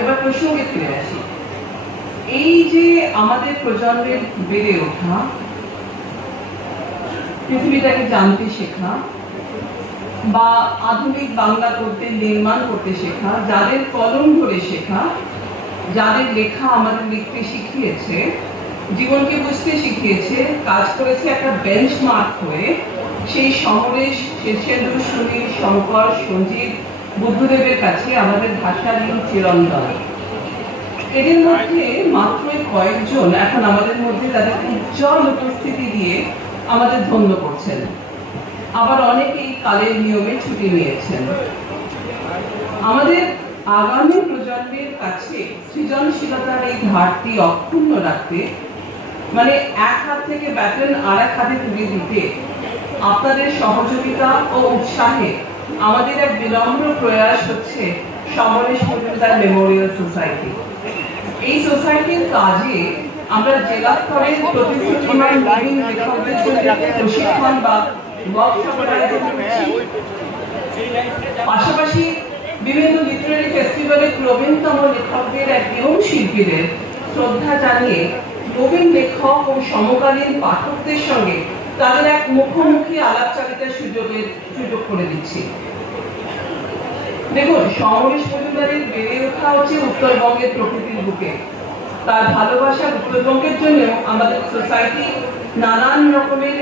এবার প্রসঙ্গে ফিরে আসি। এই যে আমাদের প্রজন্মের বেড়ে ওঠা, পৃথিবীটাকে জানতে শেখা বা আধুনিক বাংলা গদ্যের নির্মাণ করতে শেখা, যাদের কলম ধরে শেখা, যাদের লেখা আমাদের লিখতে শিখিয়েছে, জীবনকে বুঝতে শিখিয়েছে, কাজ করেছে একটা বেঞ্চমার্ক হয়ে, সেই সমরেশ, শীর্ষেন্দু, সুনীল, শঙ্কর, সঞ্জিত, বুদ্ধদেবের কাছে আমাদের ভাষা ঋণ চিরন্তন। এদের মধ্যে মাত্র কয়েকজন এখন আমাদের মধ্যে তাদের উজ্জ্বল উপস্থিতি দিয়ে আমাদের ধন্য করছেন, আবার অনেকেই কালের নিয়মে ছুটি নিয়েছেন। আমাদের আগামী প্রজন্মের কাছে সৃজনশীলতার এই ধারটি অক্ষুণ্ণ রাখতে, মানে এক হাত থেকে ব্যাটন আর এক হাতে তুলে দিতে আপনাদের সহযোগিতা ও উৎসাহে আমাদের এক বিনম্র প্রয়াস হচ্ছে সমরেশ মজুমদার মেমোরিয়াল সোসাইটি। এই সোসাইটির কাজে আমরা জেলা স্তরের প্রতিশ্রুতিমান নবীন লেখকদের জন্য প্রশিক্ষণ বা ওয়ার্কশপের আয়োজন করছি। পাশাপাশি বিভিন্ন লিটারারি ফেস্টিভ্যালে প্রবীণতম লেখকদের এবং শিল্পীদের শ্রদ্ধা জানিয়ে নবীন লেখক ও সমকালীন পাঠকদের সঙ্গে তাদের এক মুখোমুখি আলাপচারিতার সুযোগ করে দিচ্ছি। দেখুন, সমরেশ মজুমদারের বেড়ে ওঠা হচ্ছে উত্তরবঙ্গের প্রকৃতির বুকে। তার ভালোবাসা উত্তরবঙ্গের জন্য আমাদের সোসাইটি নানান রকমের